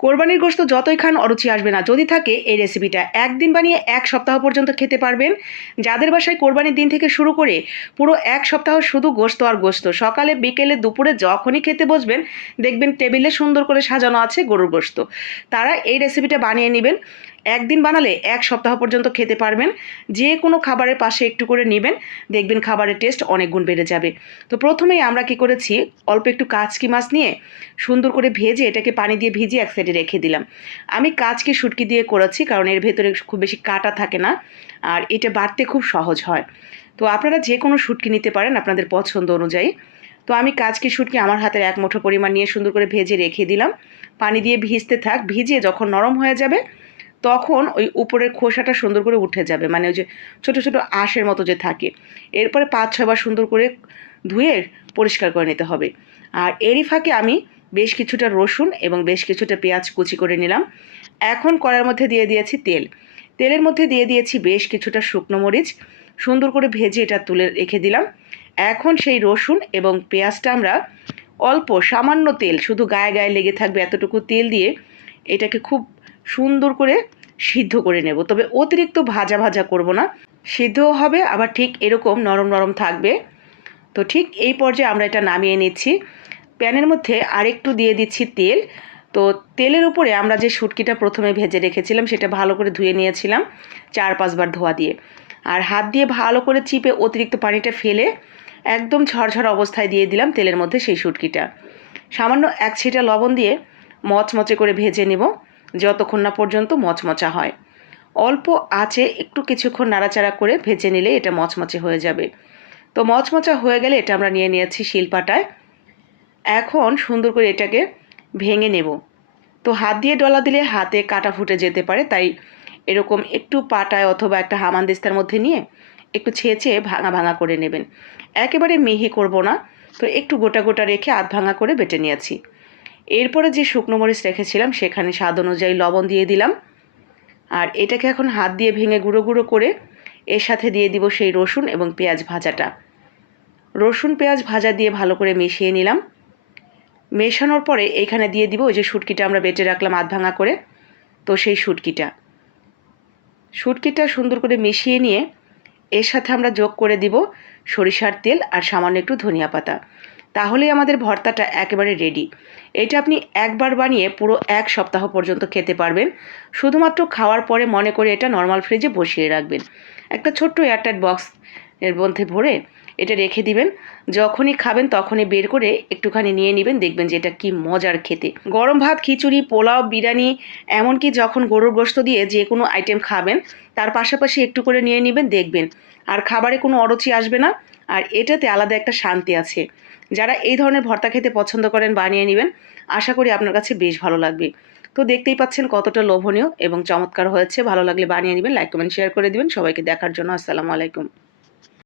কোরবানির গোস্ত যতই খান, অরুচি আসবে না। যদি থাকে, এই রেসিপিটা একদিন বানিয়ে এক সপ্তাহ পর্যন্ত খেতে পারবেন। যাদের বাসায় কোরবানির দিন থেকে শুরু করে পুরো এক সপ্তাহ শুধু গোস্ত আর গোস্ত সকালে, বিকেলে, দুপুরে যখনই খেতে বসবেন, দেখবেন টেবিলে সুন্দর করে সাজানো আছে গরুর গোস্ত তারা এই রেসিপিটা বানিয়ে নেবেন। একদিন বানালে এক সপ্তাহ পর্যন্ত খেতে পারবেন। যে কোনো খাবারের পাশে একটু করে নেবেন, দেখবেন খাবারের টেস্ট অনেক গুণ বেড়ে যাবে। তো প্রথমেই আমরা কি করেছি, অল্প একটু কাচকি মাছ নিয়ে সুন্দর করে ভেজে এটাকে পানি দিয়ে ভিজিয়ে এক সাইডে রেখে দিলাম। আমি কাচকি শুটকি দিয়ে করেছি, কারণ এর ভেতরে খুব বেশি কাটা থাকে না, আর এটা বাড়তে খুব সহজ হয়। তো আপনারা যে কোনো শুটকি নিতে পারেন আপনাদের পছন্দ অনুযায়ী। তো আমি কাচকি শুটকি আমার হাতের এক মুঠো পরিমাণ নিয়ে সুন্দর করে ভেজে রেখে দিলাম। পানি দিয়ে ভিজতে থাক, ভিজিয়ে যখন নরম হয়ে যাবে তখন ওই উপরের খোসাটা সুন্দর করে উঠে যাবে মানে ওই যে ছোটো ছোটো আঁশের মতো যে থাকে। এরপরে পাঁচ ছয়বার সুন্দর করে ধুয়ে পরিষ্কার করে নিতে হবে। আর এরই ফাঁকে আমি বেশ কিছুটা রসুন এবং বেশ কিছুটা পেঁয়াজ কুচি করে নিলাম। এখন কড়ার মধ্যে দিয়ে দিয়েছি তেল। তেলের মধ্যে দিয়ে দিয়েছি বেশ কিছুটা শুকনো মরিচ। সুন্দর করে ভেজে এটা তুলে রেখে দিলাম। এখন সেই রসুন এবং পেঁয়াজটা আমরা অল্প সামান্য তেল, শুধু গায়ে গায়ে লেগে থাকবে এতটুকু তেল দিয়ে, এটাকে খুব সুন্দর করে সিদ্ধ করে নেব। তবে অতিরিক্ত ভাজা ভাজা করব না। সিদ্ধও হবে, আবার ঠিক এরকম নরম নরম থাকবে। তো ঠিক এই পর্যায়ে আমরা এটা নামিয়ে নিচ্ছি। প্যানের মধ্যে আরেকটু দিয়ে দিচ্ছি তেল। তো তেলের উপরে আমরা যে শুটকিটা প্রথমে ভেজে রেখেছিলাম, সেটা ভালো করে ধুয়ে নিয়েছিলাম চার পাঁচবার ধোয়া দিয়ে। আর হাত দিয়ে ভালো করে চিপে অতিরিক্ত পানিটা ফেলে একদম ঝরঝর অবস্থায় দিয়ে দিলাম তেলের মধ্যে সেই শুটকিটা। সামান্য এক ছিটা লবণ দিয়ে মচমচে করে ভেজে নেব। যতক্ষণ না পর্যন্ত মচমচা হয়। অল্প আছে, একটু কিছুক্ষণ নাড়াচাড়া করে ভেজে নিলে এটা মচমচে হয়ে যাবে। তো মচমচা হয়ে গেলে এটা আমরা নিয়ে নিয়েছি শিলপাটায়। এখন সুন্দর করে এটাকে ভেঙে নেব। তো হাত দিয়ে ডলা দিলে হাতে কাটা ফুটে যেতে পারে, তাই এরকম একটু পাটায় অথবা একটা হামানদিস্তার মধ্যে নিয়ে একটু ছেঁচে ভাঙা ভাঙা করে নেবেন। একেবারে মিহি করব না, তো একটু গোটা গোটা রেখে আধ ভাঙা করে বেটে নিয়েছি। এরপরে যে শুকনো মরিচ রেখেছিলাম, সেখানে স্বাদ অনুযায়ী লবণ দিয়ে দিলাম। আর এটাকে এখন হাত দিয়ে ভেঙে গুঁড়ো গুঁড়ো করে এর সাথে দিয়ে দিব সেই রসুন এবং পেঁয়াজ ভাজাটা। রসুন, পেঁয়াজ ভাজা দিয়ে ভালো করে মিশিয়ে নিলাম। মেশানোর পরে এইখানে দিয়ে দিব ওই যে শুটকিটা আমরা বেটে রাখলাম আধ ভাঙা করে, তো সেই শুটকিটা। শুটকিটা সুন্দর করে মিশিয়ে নিয়ে এর সাথে আমরা যোগ করে দিব সরিষার তেল আর সামান্য একটু ধনিয়া পাতা। তাহলেই আমাদের ভর্তাটা একেবারে রেডি এটা আপনি একবার বানিয়ে পুরো এক সপ্তাহ পর্যন্ত খেতে পারবেন। শুধুমাত্র খাওয়ার পরে মনে করে এটা নর্মাল ফ্রিজে বসিয়ে রাখবেন। একটা ছোট্ট এয়ারটাইট বক্স এর মধ্যে ভরে এটা রেখে দিবেন। যখনই খাবেন তখনই বের করে একটুখানি নিয়ে নেবেন, দেখবেন যে এটা কি মজার খেতে। গরম ভাত, খিচুড়ি, পোলাও, বিরিয়ানি, এমনকি যখন গরুর গোস্ত দিয়ে যে কোনো আইটেম খাবেন, তার পাশাপাশি একটু করে নিয়ে নেবেন, দেখবেন। আর খাবারে কোনো অরুচি আসবে না। আর এটাতে আলাদা একটা শান্তি আছে। যারা এই ধরনের ভর্তা খেতে পছন্দ করেন, বানিয়ে নেবেন, আশা করি আপনার কাছে বেশ ভালো লাগবে। তো দেখতেই পাচ্ছেন কতটা লোভনীয় এবং চমৎকার হয়েছে। ভালো লাগলে বানিয়ে নেবেন লাইক কমেন্ট শেয়ার করে দেবেন। সবাইকে দেখার জন্য আসসালামু আলাইকুম।